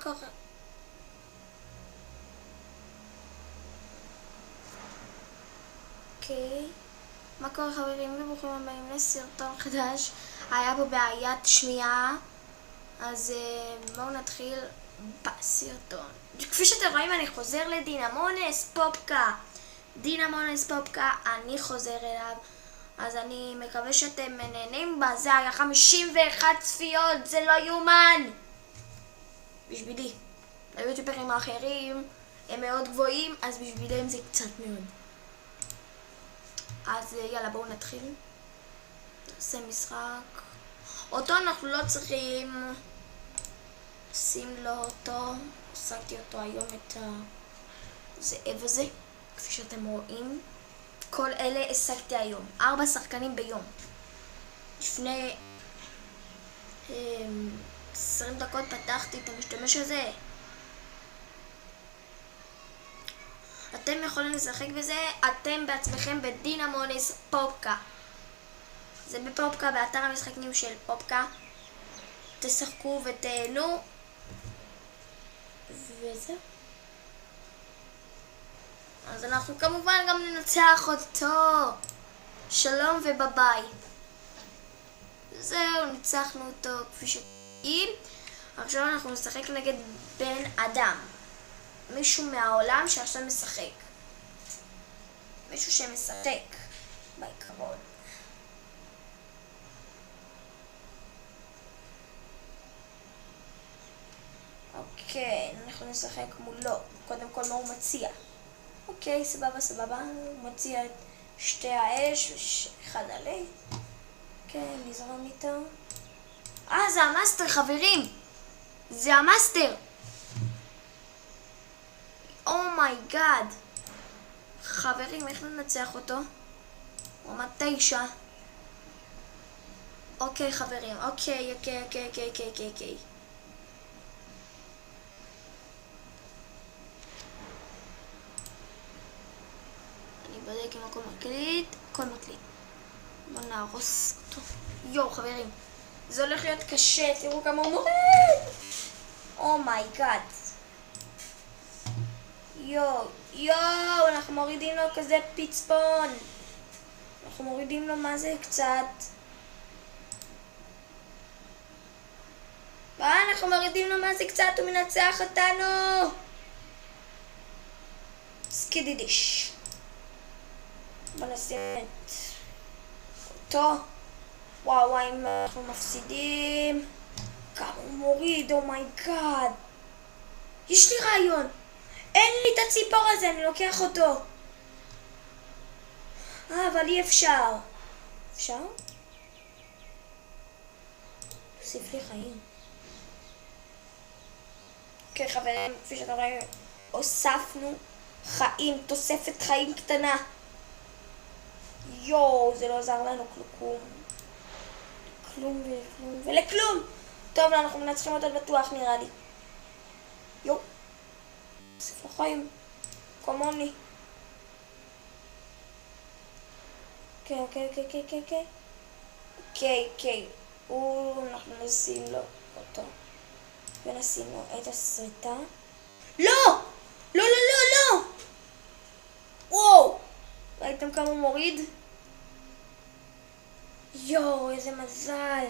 קרה? אוקיי. מה קורה חברים וברוכים הבאים לסרטון חדש. היה פה בעיית שמיעה, אז בואו נתחיל בסרטון. כפי שאתם רואים אני חוזר לדינמונס פופקה. דינמונס פופקה, אני חוזר אליו. אז אני מקווה שאתם נהנים בה. זה היה 51 צפיות, זה לא יאומן. בשבילי. היוטיוברים האחרים הם מאוד גבוהים, אז בשבילם זה קצת מאוד. אז יאללה, בואו נתחיל. נעשה משחק. אותו אנחנו לא צריכים לשים לו אותו. עשיתי אותו היום את הזאב הזה, כפי שאתם רואים. כל אלה השגתי היום. 4 שחקנים ביום. לפני 20 דקות פתחתי את המשתמש הזה. אתם יכולים לשחק בזה, אתם בעצמכם בדינמונס פופקה. זה בפופקה, באתר המשחקים של פופקה. תשחקו ותהנו. וזהו. אז אנחנו כמובן גם ננצח אותו. שלום וביי. זהו, ניצחנו אותו כפי שתאים. עכשיו אנחנו נשחק נגד בן אדם. מישהו מהעולם שעכשיו משחק. מישהו שמשחק בעיקרון. אוקיי, אנחנו נשחק מולו. קודם כל מה הוא מציע. אוקיי, סבבה. הוא מציע את שתי האש ואחד עלי. אוקיי, נזרום איתו. זה המאסטר חברים. זה המאסטר. אומייגאד. חברים, איך ננצח אותו? הוא עמד 9. אוקיי חברים, אוקיי. אני בודק אם הכל מקליט. הכל מקליט. בוא נהרוס אותו. יואו חברים, זה הולך להיות קשה. תראו כמה הוא מורד. אומייגאד. יואו, אנחנו מורידים לו כזה פיצפון. אנחנו מורידים לו מה זה קצת. אנחנו מורידים לו מה זה קצת, הוא מנצח אותנו. סקידידיש. בוא נשים את אותו. וואו, אם אנחנו מפסידים. כמה הוא מוריד, אומייגאד. יש לי רעיון. אין לי את הציפור הזה, אני לוקח אותו. אבל אי אפשר. אפשר? תוסיף לי חיים. אוקיי חברים, כפי שאתם רואים, הוספנו חיים, תוספת חיים קטנה. יואו, זה לא עזר לנו כלום ולכלום. טוב, אנחנו מנצחים אותו בטוח נראה לי. יואו. תוסיף לחיים. כמוני. אוקיי. אנחנו נשים לו אותו. ונשים לו את הסריטה. לא! וואו! ראיתם כמה הוא מוריד? יואו, איזה מזל.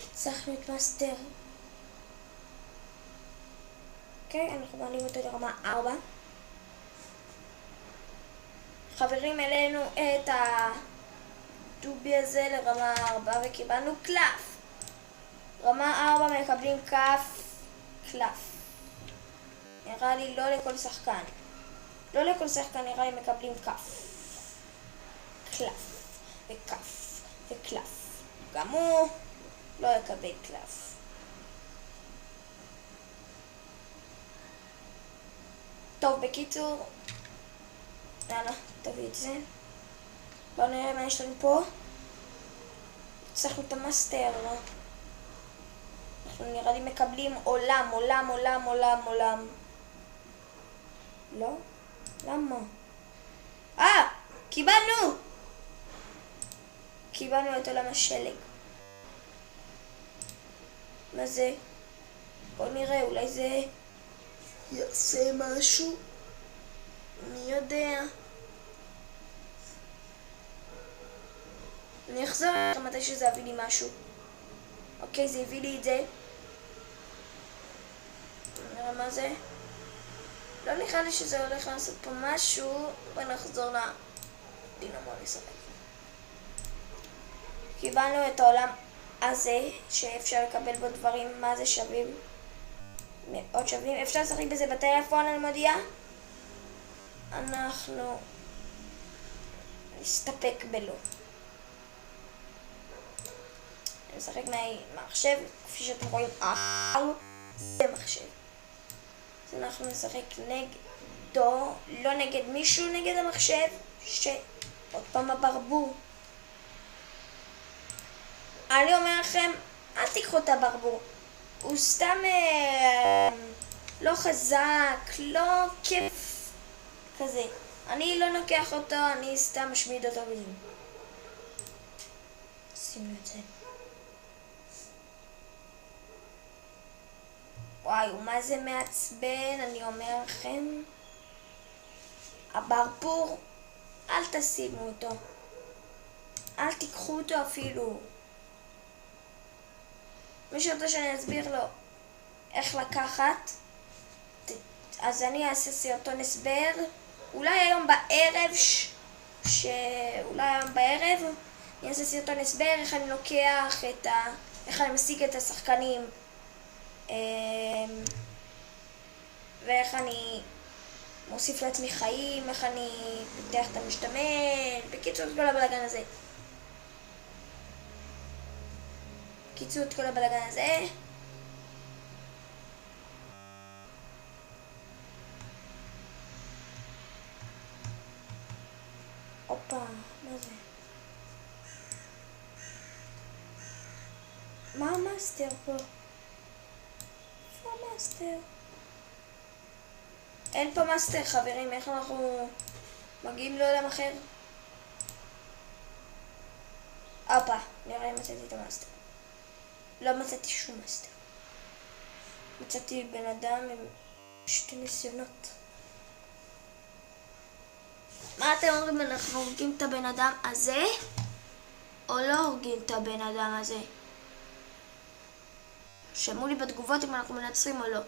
ניצחנו את מאסטר. אוקיי, אנחנו מעלים אותו לרמה 4. חברים, העלינו את הדובי הזה לרמה 4 וקיבלנו קלף. רמה 4 מקבלים קלף. נראה לי לא לכל שחקן. לא לכל שחקן נראה לי מקבלים קלף וקלף. גם הוא לא יקבל קלף. טוב, בקיצור, יאללה, תביא את זה. בואו נראה מה יש לנו פה. צריכנו את המאסטר. אנחנו נראה לי מקבלים עולם. לא? למה? קיבלנו את עולם השלג. מה זה? בוא נראה, אולי זה יעשה משהו. מי יודע. אני אחזור לכם מתי שזה יביא לי משהו. אוקיי, זה הביא לי את זה. נראה מה זה. לא נראה לי שזה הולך לעשות פה משהו. בוא נחזור לדינמו לשחק. קיבלנו את העולם הזה, שאפשר לקבל בו דברים, מה זה שווים? מאוד שווים. אפשר לשחק בזה בטלפון, אני מודיע. אנחנו נסתפק בלא. אני משחק מהמחשב, כפי שאתם רואים, זה מחשב. אז אנחנו נשחק נגדו, לא נגד מישהו, נגד המחשב, שעוד פעם הברבור. אני אומר לכם, אל תיקחו את הברבור. הוא סתם לא חזק, לא כיף כזה. אני לא לוקח אותו, אני סתם משמיד אותו בזה. שימו את זה. וואי, מה זה מעצבן, אני אומר לכם. הברבור, אל תשימו אותו. אל תיקחו אותו אפילו. מישהו רוצה שאני אסביר לו איך לקחת, אז אני אעשה סרטון הסבר. אולי היום בערב, אולי היום בערב, אני אעשה סרטון הסבר איך אני לוקח איך אני משיג את השחקנים, ואיך אני מוסיף לעצמי חיים, איך אני פותח את המשתמש, בקיצור את כל הבלגן הזה. קיצור את כל הבלגן הזה. הופה, מה זה? מה המאסטר פה? איפה המאסטר? אין פה מאסטר, חברים, איך אנחנו מגיעים לעולם אחר? הופה, נראה אם מצאתי את המאסטר. לא מצאתי שום מאסטר. מצאתי בן אדם עם 2 ניסיונות. מה אתם אומרים, אנחנו הורגים את הבן אדם הזה או לא הורגים את הבן אדם הזה? שמעו לי בתגובות אם אנחנו מנצחים או לא.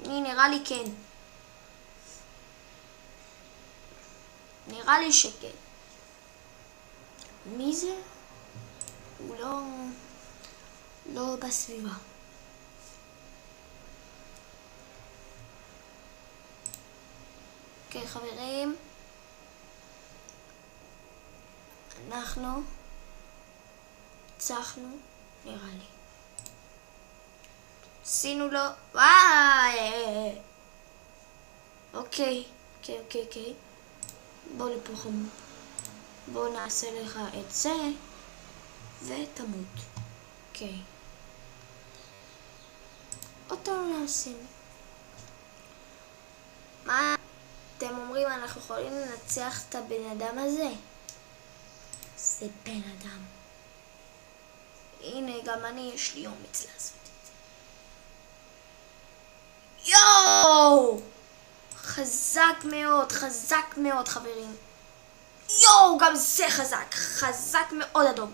נראה לי כן. נראה לי שכן. מי זה? הוא לא בסביבה. אוקיי, חברים. אנחנו הצלחנו, נראה לי. עשינו לו... וואי! אוקיי. בוא לפה חמוד. בוא נעשה לך את זה ותמות. אוקיי. אותו נעשים. מה אתם אומרים, אנחנו יכולים לנצח את הבן אדם הזה? זה בן אדם. הנה, גם אני יש לי אומץ לעשות את זה. יואו! חזק מאוד חברים. יואו, גם זה חזק מאוד אדום.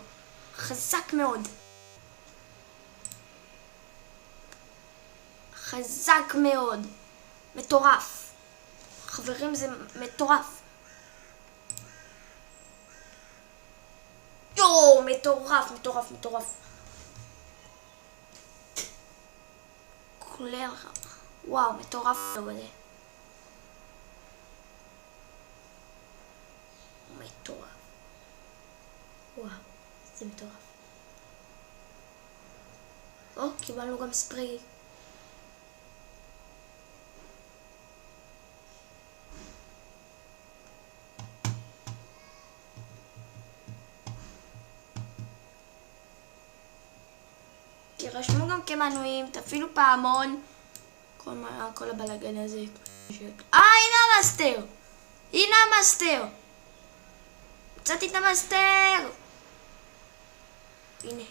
חזק מאוד. מטורף. חברים, זה מטורף. יואו, מטורף. כולל לך. וואו, מטורף לו בזה. וואו, זה מטורף. קיבלנו גם ספרי. תירשמו גם כמנויים, תפעילו פעמון. כל הבלגן הזה. הנה המאסטר. מצאתי את המאסטר. הנה.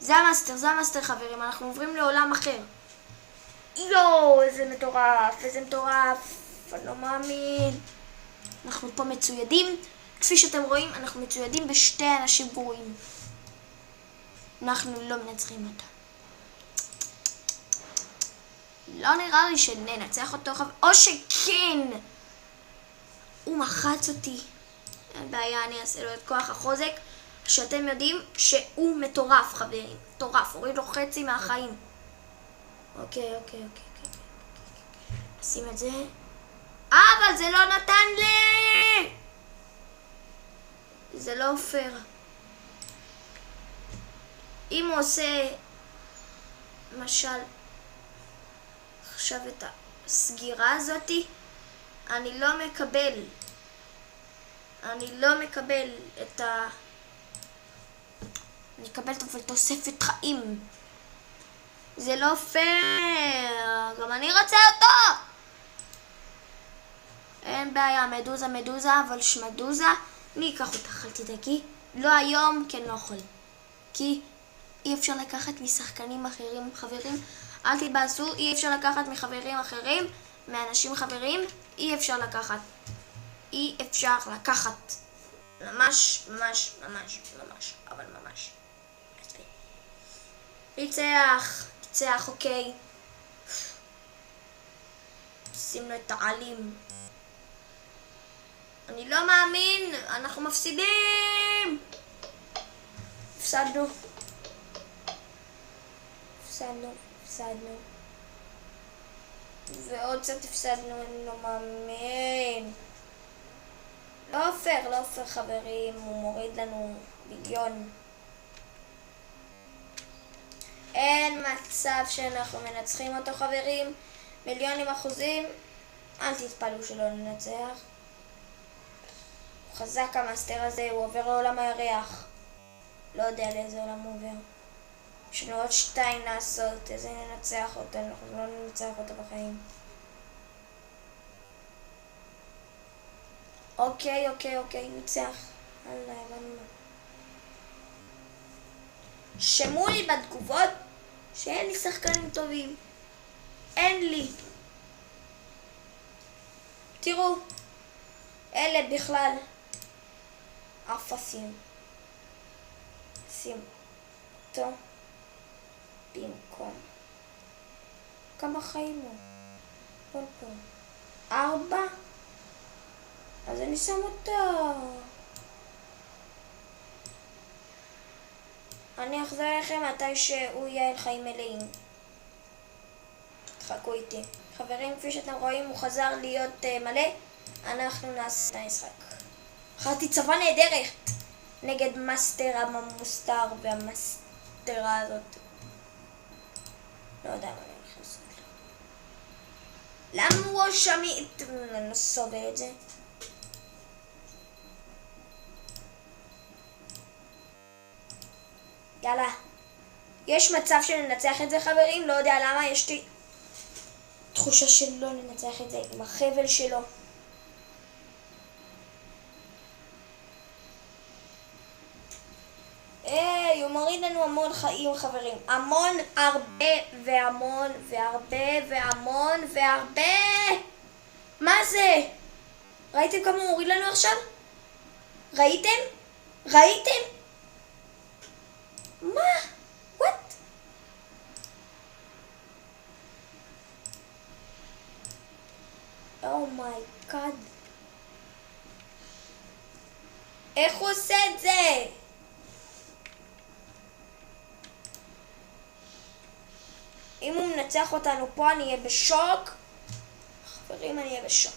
זה המאסטר חברים, אנחנו עוברים לעולם אחר. יואו, איזה מטורף, אני לא מאמין. אנחנו פה מצוידים, כפי שאתם רואים, אנחנו מצוידים בשתי אנשים גרועים. אנחנו לא מנצחים אותה. לא נראה לי שננצח אותו, או שכן! הוא מחץ אותי. אין בעיה, אני אעשה לו את כוח החוזק. שאתם יודעים שהוא מטורף, חברים. מטורף, הוריד לו חצי מהחיים. אוקיי. נשים את זה. אבל זה לא נתן לי! זה לא פייר. אם הוא עושה, למשל, עכשיו את הסגירה הזאתי, אני לא מקבל את ה... אני אקבל תוספת חיים. זה לא פייר. גם אני רוצה אותו. אין בעיה, מדוזה, אבל שמדוזה. אני אקח אותך, אל תדאגי. לא היום, כן לא יכול. כי אי אפשר לקחת משחקנים אחרים, חברים. אל תתבאסו, אי אפשר לקחת מחברים אחרים, מאנשים חברים. אי אפשר לקחת. ממש, אבל ממש. ניצח, אוקיי. שים לו את העלים. אני לא מאמין, אנחנו מפסידים. הפסדנו. ועוד קצת הפסדנו, אני לא מאמין. לא פייר חברים, הוא מוריד לנו מיליון. אין מצב שאנחנו מנצחים אותו חברים. 1,000,000%. אל תתפלו שלא ננצח. הוא חזק המאסטר הזה, הוא עובר לעולם הירח. לא יודע לאיזה עולם הוא עובר. יש לנו עוד 2 לעשות, איזה ננצח אותו, אנחנו לא ננצח אותו בחיים. אוקיי, ניצח. שמעו לי בתגובות שאין לי שחקנים טובים. אין לי. תראו, אלה בכלל אפסים. שים אותו במקום. כמה חיים הוא? פה. 4? אז אני שם אותו. אני אחזור לכם מתי שהוא יהיה חיים מלאים. תחכו איתי. חברים, כפי שאתם רואים, הוא חזר להיות מלא. אנחנו נעשה את המשחק. אחרתי צבא נהדרת נגד מאסטר המוסתר והמאסטרה הזאת. לא יודע מה אני הולך לעשות. למה הוא שמי? אני לא סובל את זה. יאללה. יש מצב שננצח את זה חברים, לא יודע למה, יש לי תחושה שלא ננצח את זה עם החבל שלו. הוא מוריד לנו המון חיים חברים. המון, הרבה והרבה. מה זה? ראיתם כמה הוא מוריד לנו עכשיו? ראיתם? מה? What? Oh my god. איך הוא עושה את זה? אם הוא מנצח אותנו פה אני אהיה בשוק. חברים, אני אהיה בשוק.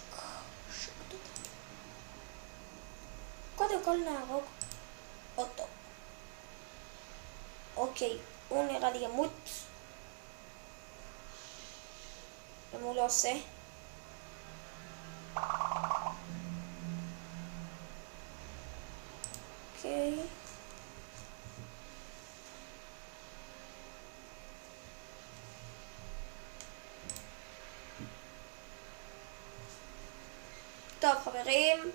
קודם כל נהרוג אותו. אוקיי, הוא נראה לי ימות. למה הוא לא עושה? אוקיי. טוב חברים,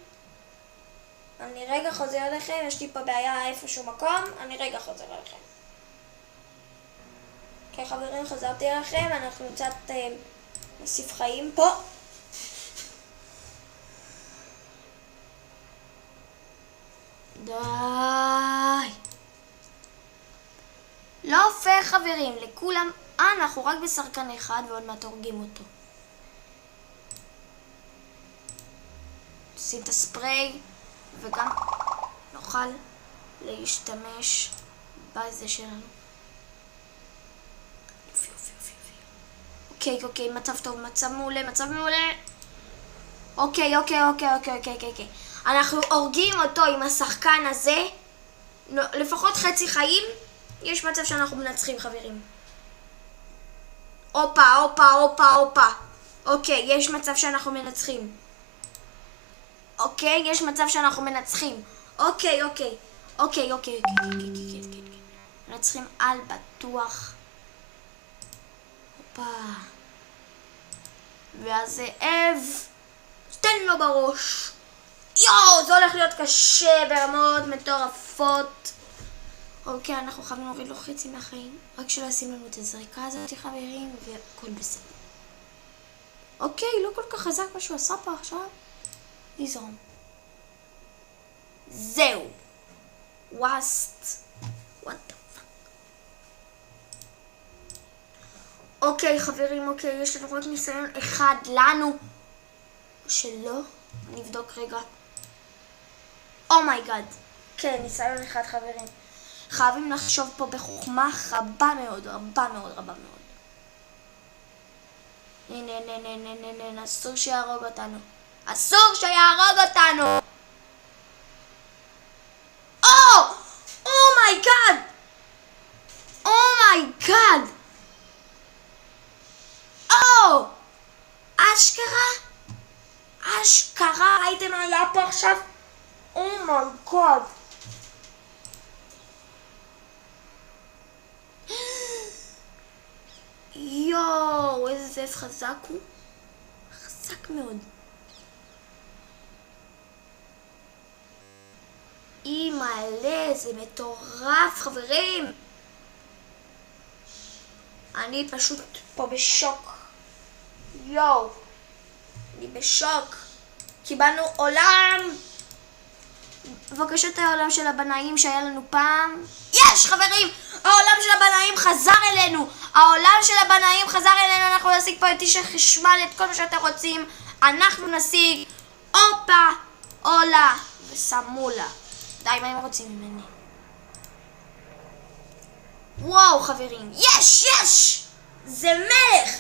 אני רגע חוזר אליכם, יש לי פה בעיה איפשהו מקום, אני רגע חוזר אליכם. אוקיי חברים, חזרתי אליכם, אנחנו קצת נוסיף חיים פה. די. לא פייר חברים, לכולם, אנחנו רק בשחקן אחד ועוד מעט הורגים אותו. נשים את הספרי וגם נוכל להשתמש בזה שלנו. אוקיי, מצב טוב, מצב מעולה. אוקיי. אנחנו הורגים אותו עם השחקן הזה, לפחות חצי חיים, יש מצב שאנחנו מנצחים חברים. הופה. אוקיי, יש מצב שאנחנו מנצחים. אוקיי. מנצחים על בטוח. הופה. והזאב, תן לו בראש. יואו, זה הולך להיות קשה ברמות מטורפות. אוקיי, אנחנו חייבים להוריד לו חצי מהחיים, רק שלא ישים לנו את הזריקה הזאת חברים, והכל בסדר. אוקיי, לא כל כך חזק מה שהוא עשה פה עכשיו. נזרום. זהו. וואסט. What the fuck. אוקיי חברים, יש לנו רק ניסיון אחד לנו. או שלא? אני אבדוק רגע. אומייגאד. כן, ניסיון אחד חברים. חייבים לחשוב פה בחוכמה רבה מאוד. הנה, אסור שיהרוג אותנו. אומייגאד. אשכרה, ראיתם מה היה פה עכשיו? אומייגאד. יואו, איזה זאב חזק הוא. חזק מאוד. מלא, זה מטורף חברים. אני פשוט פה בשוק. יואו, אני בשוק. קיבלנו עולם. בבקשה את העולם של הבנאים שהיה לנו פעם. יש חברים, העולם של הבנאים חזר אלינו. אנחנו נשיג פה את איש החשמל, את כל מה שאתם רוצים. אנחנו נשיג אופה, אולה וסמולה. די, מה הם רוצים ממני? וואו חברים, יש! זה מלך!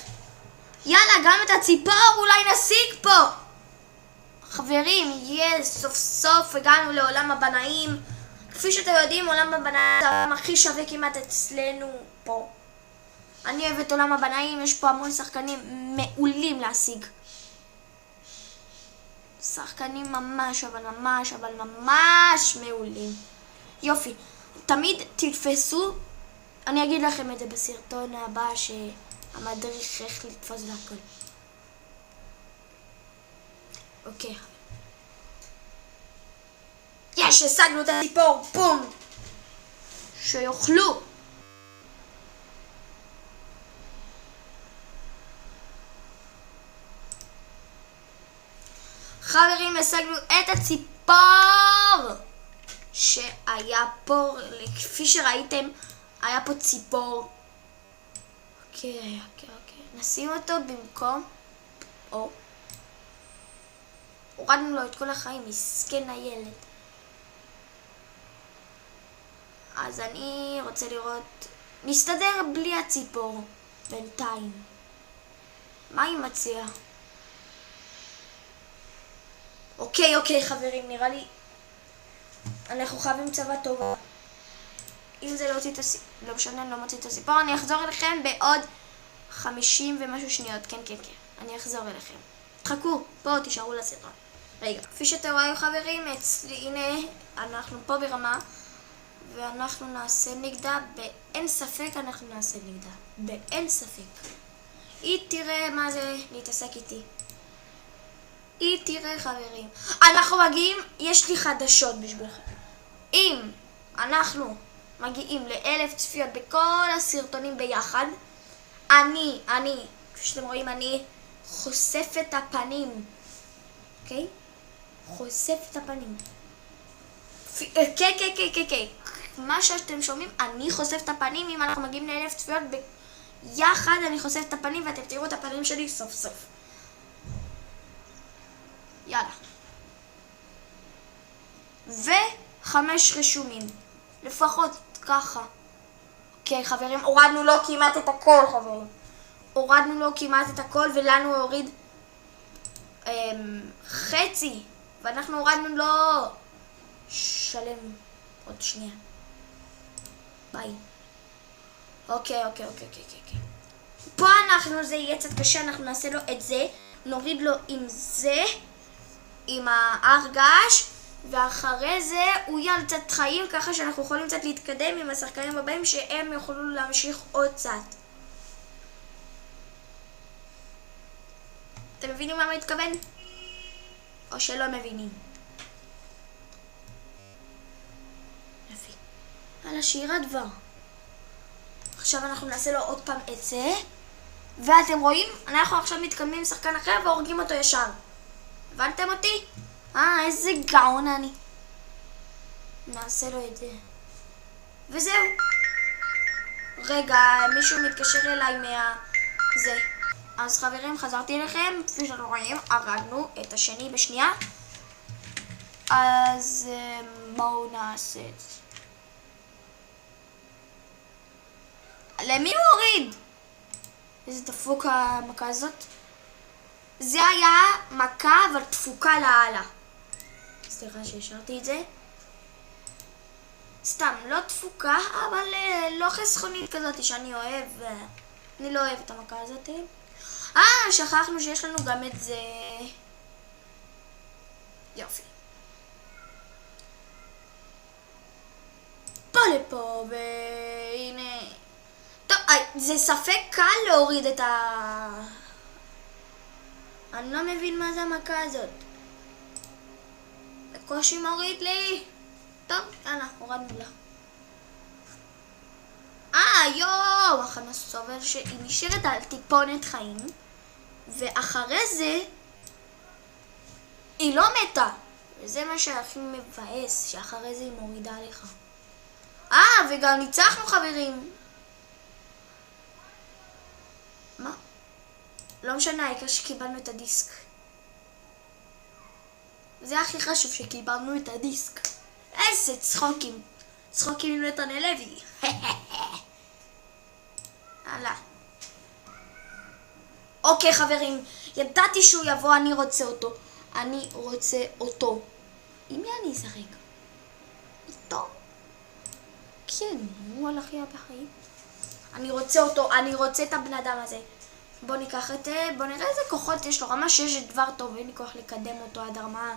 יאללה, גם את הציפור אולי נשיג פה. חברים, סוף סוף הגענו לעולם הבנאים. כפי שאתם יודעים, עולם הבנאים זה העולם הכי שווה כמעט אצלנו פה. אני אוהב את עולם הבנאים, יש פה המון שחקנים מעולים להשיג. שחקנים ממש מעולים. יופי, תמיד תתפסו, אני אגיד לכם את זה בסרטון הבא שהמדריך איך לתפוס והכל. אוקיי. השגנו את הציפור, בום! שיוכלו. חברים, השגנו את הציפור שהיה פה, כפי שראיתם, היה פה ציפור. אוקיי. נשים אותו במקום, הורדנו לו את כל החיים, מסכן הילד. אז אני רוצה לראות, נסתדר בלי הציפור בינתיים. מה היא מציעה? אוקיי חברים, נראה לי אנחנו חייבים צבא טובה. אם זה לא משנה, לא מוציא את הסיפור, אני אחזור אליכם בעוד 50 ומשהו שניות. כן, אני אחזור אליכם. תחכו, פה תישארו לסרטון. רגע, כפי שאתם רואים חברים, הנה אנחנו פה ברמה, ואנחנו נעשה נגדה, באין ספק אנחנו נעשה נגדה, באין ספק. היא תראה מה זה להתעסק איתי. היא תראה חברים. אנחנו מגיעים, יש לי חדשות בשבילכם. אם אנחנו מגיעים ל1,000 צפיות בכל הסרטונים ביחד, כפי שאתם רואים, אני חושף את הפנים. אוקיי? חושף את הפנים. כן. מה שאתם שומעים, אני חושף את הפנים. אם אנחנו מגיעים ל1,000 צפיות ביחד, אני חושף את הפנים ואתם תראו את הפנים שלי סוף סוף. יאללה. 5 רשומים. לפחות ככה. אוקיי, חברים, הורדנו לו כמעט את הכל, חברים. הורדנו לו כמעט את הכל, ולנו הוריד חצי. ואנחנו הורדנו לו שלם. עוד שנייה. ביי. אוקיי. פה זה יהיה קצת קשה, אנחנו נעשה לו את זה. נוריד לו עם זה, עם הארגש, ואחרי זה הוא יהיה על קצת חיים, ככה שאנחנו יכולים קצת להתקדם עם השחקנים הבאים, שהם יוכלו להמשיך עוד קצת. אתם מבינים מה מתכוון? או שלא מבינים? יפי. על השיר הדבר. עכשיו אנחנו נעשה לו עוד פעם את זה. ואתם רואים? אנחנו עכשיו מתקדמים עם שחקן אחר והורגים אותו ישר. הבנתם אותי? איזה גאון אני. נעשה לו את זה. וזהו. רגע, מישהו מתקשר אליי זה. אז חברים, חזרתי אליכם. כפי שאתם רואים, הרגנו את השני בשנייה. אז בואו נעשה את זה. למי הוא הוריד? איזה דפוק המכה הזאת. זה היה מכה אבל דפוקה לעלה. סליחה שהשארתי את זה. סתם, לא דפוקה, אבל לא חסכונית כזאת שאני אוהב. אני לא אוהב את המכה הזאת. שכחנו שיש לנו גם את זה. יופי. פה לפה, והנה. טוב, זה ספק קל להוריד את אני לא מבין מה זה המכה הזאת. בקושי מוריד לי. טוב, יאללה, הורדנו לה. מחנה סובל שהיא נשארת על טיפונת חיים, ואחרי זה היא לא מתה. וזה מה שהכי מבאס, שאחרי זה היא מורידה לך. וגם ניצחנו, חברים. מה? לא משנה, העיקר שקיבלנו את הדיסק. זה הכי חשוב, שקיבלנו את הדיסק. איזה צחוקים. צחוקים עם נתנאל לוי. הלאה. אוקיי, חברים. ידעתי שהוא יבוא, אני רוצה אותו. עם מי אני אשחק? איתו? כן, הוא הלך לי בחיים. אני רוצה את הבן אדם הזה. בוא ניקח בוא נראה איזה כוחות יש לו. רמה 6 דבר טוב, ואין לי כוח לקדם אותו עד הרמה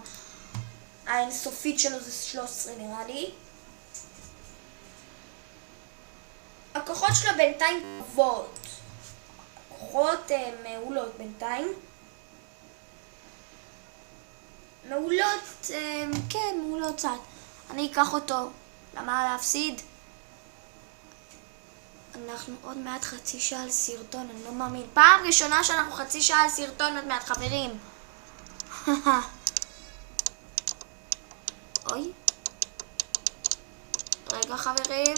האינסופית שלו, זה 13 נראה לי. הכוחות שלו בינתיים טובות. הכוחות מעולות בינתיים. מעולות, כן, מעולות קצת. אני אקח אותו. למה להפסיד? אנחנו עוד מעט חצי שעה על סרטון, אני לא מאמין. פעם ראשונה שאנחנו חצי שעה על סרטון עוד מעט, חברים. אוי. רגע, חברים.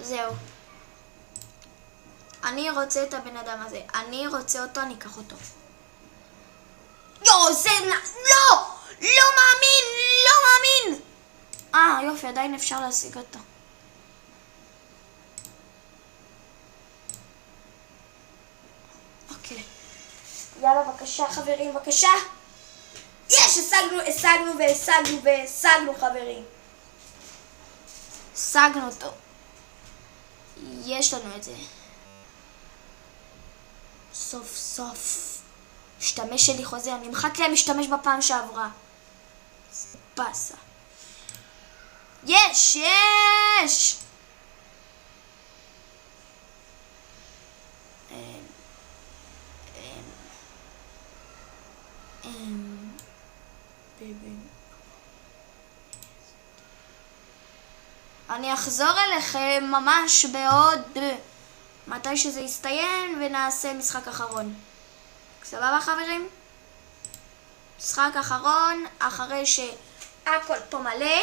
זהו. אני רוצה את הבן אדם הזה. אני רוצה אותו, אני אקח אותו. זה לא! לא מאמין! יופי, עדיין אפשר להשיג אותו. אוקיי. יאללה, בבקשה, חברים, בבקשה. השגנו, חברים. השגנו אותו. יש לנו את זה. סוף סוף. משתמש שלי חוזר. נמחק לי המשתמש בפעם שעברה. זה פסה. יש! אני אחזור אליכם ממש בעוד מתי שזה יסתיים ונעשה משחק אחרון. סבבה חברים? משחק אחרון אחרי שהכל פה מלא,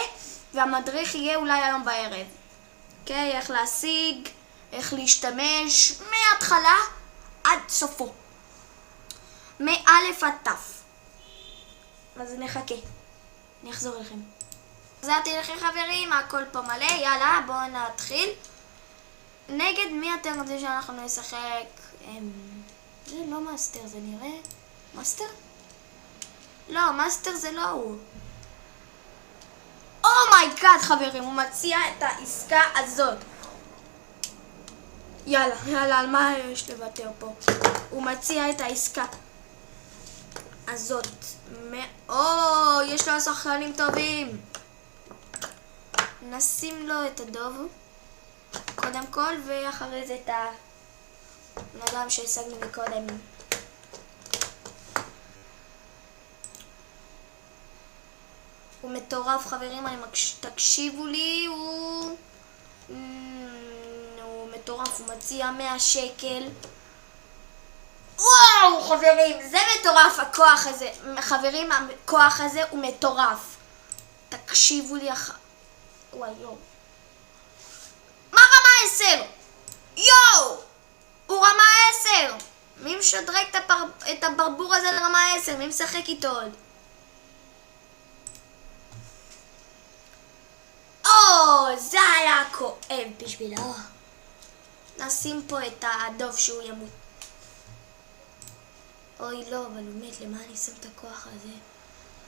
והמדריך יהיה אולי היום בערב. אוקיי, איך להשיג, איך להשתמש מההתחלה עד סופו. מאלף עד תף. אז נחכה. אני אחזור אליכם. חזרתי לכם חברים, הכל פה מלא, יאללה בואו נתחיל. נגד מי אתם רוצים שאנחנו נשחק? זה לא מאסטר, זה נראה... מאסטר? לא, מאסטר זה לא הוא. אומייגאד חברים, הוא מציע את העסקה הזאת. יאללה, על מה יש לוותר פה? הוא מציע את העסקה הזאת. יש לו שחקנים טובים. נשים לו את הדוב קודם כל, ואחרי זה את האדם שהשגנו מקודם. הוא מטורף חברים, תקשיבו לי, הוא מטורף, הוא מציע 100 שקל. וואו חברים, זה מטורף הכוח הזה. חברים, הכוח הזה הוא מטורף. תקשיבו לי וואי יואו. מה רמה 10? יואו! הוא רמה 10! מי משדרג את הברבור הזה לרמה 10? מי משחק איתו עוד? זה היה כואב בשבילו. נשים פה את הדוב שהוא ימות. אוי לא, אבל הוא מת, למה אני שם את הכוח הזה?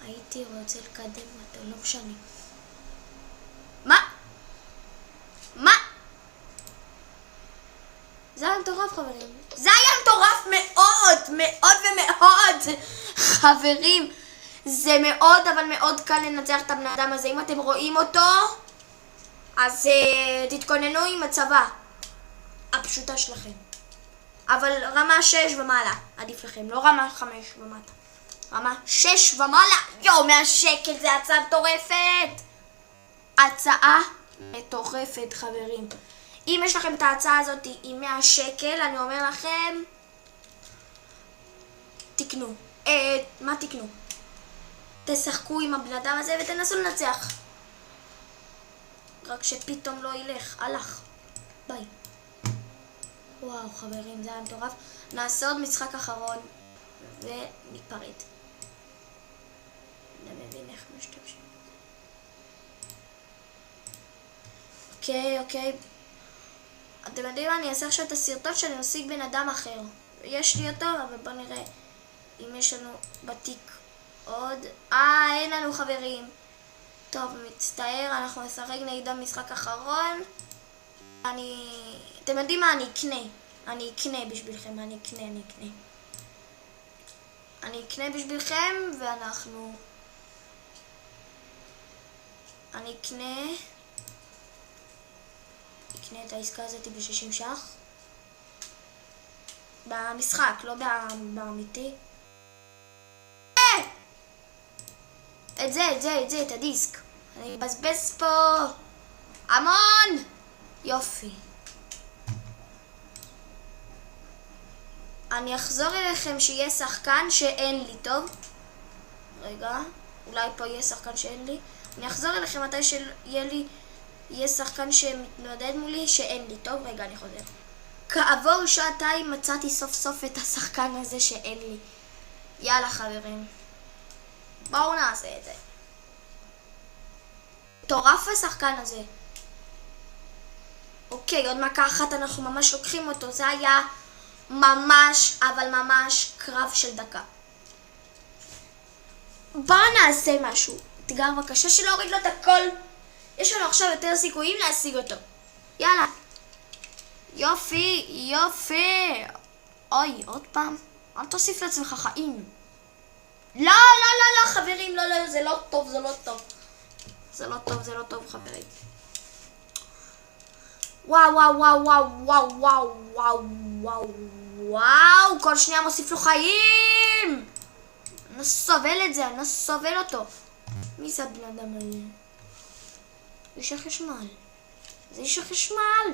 הייתי רוצה לקדם אותו, לא משנה. מה? זה היה מטורף חברים. זה היה מטורף מאוד ומאוד חברים. זה מאוד אבל מאוד קל לנצח את הבן אדם הזה. אם אתם רואים אותו, אז תתכוננו עם הצבא הפשוטה שלכם. אבל רמה 6 ומעלה עדיף לכם, לא רמה 5 ומטה. רמה 6 ומעלה. 100 שקל זה הצעה מטורפת. הצעה מטורפת חברים. אם יש לכם את ההצעה הזאת עם 100 שקל, אני אומר לכם, תקנו. מה תקנו? תשחקו עם הבן אדם הזה ותנסו לנצח. רק שפתאום לא ילך. הלך. ביי. וואו חברים, זה היה מטורף. נעשה עוד משחק אחרון וניפרד. אני מבין איך משתמשים. אוקיי. אתם יודעים מה? אני אעשה עכשיו את הסרטון שאני משיג בן אדם אחר. יש לי אותו, אבל בואו נראה אם יש לנו בתיק עוד. אין לנו חברים. טוב, מצטער, אנחנו נשחק נגדו משחק אחרון. אתם יודעים מה? אני אקנה בשבילכם, אני אקנה בשבילכם, ואנחנו... אני אקנה את העסקה הזאת ב-60 ש"ח. במשחק, לא באמיתי. את הדיסק. אני אבזבז פה המון. יופי. אני אחזור אליכם שיהיה שחקן שאין לי, טוב? רגע, אולי פה יהיה שחקן שאין לי. אני אחזור אליכם מתי יהיה שחקן שמתמודד מולי שאין לי, טוב? רגע, אני חוזר. כעבור שעתיים מצאתי סוף סוף את השחקן הזה שאין לי. יאללה חברים. בואו נעשה את זה. מטורף השחקן הזה. אוקיי, עוד מכה אחת אנחנו ממש לוקחים אותו. זה היה ממש, אבל ממש קרב של דקה. בואו נעשה משהו. תיגר בבקשה שלא הוריד לו את הכל. יש לנו עכשיו יותר סיכויים להשיג אותו. יאללה. יופי. אוי, עוד פעם. אל תוסיף לעצמך חיים. לא, חברים, לא, זה לא טוב. זה לא טוב, חברים. וואו, כל שנייה מוסיף לו חיים. נסובל את זה, נסובל אותו. מי זה הבן אדם הזה? איש החשמל. זה איש החשמל.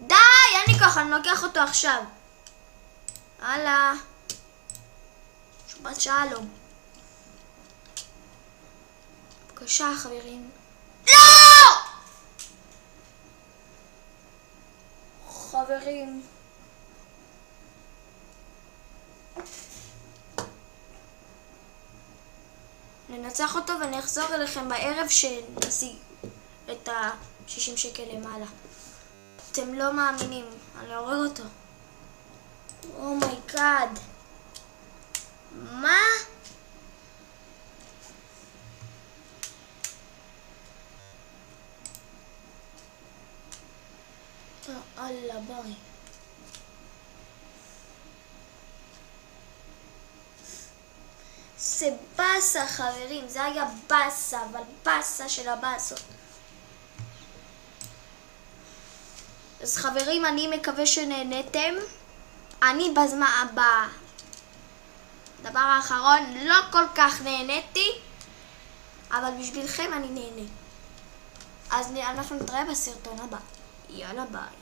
די! אין לי כוח, אני לוקח אותו עכשיו. הלאה. שבת שלום. בבקשה, חברים. לא! חברים. ננצח אותו ונחזור אליכם בערב שנשיג את ה-60 שקל למעלה. אתם לא מאמינים, אני הורג אותו. אומייגאד. מה? אללה ביי. זה בסה חברים, זה היה בסה, אבל בסה של הבסות. אז חברים, אני מקווה שנהנתם. אני בזמן הבא, דבר האחרון, לא כל כך נהניתי, אבל בשבילכם אני נהנה. אז אנחנו נתראה בסרטון הבא. יאללה ביי.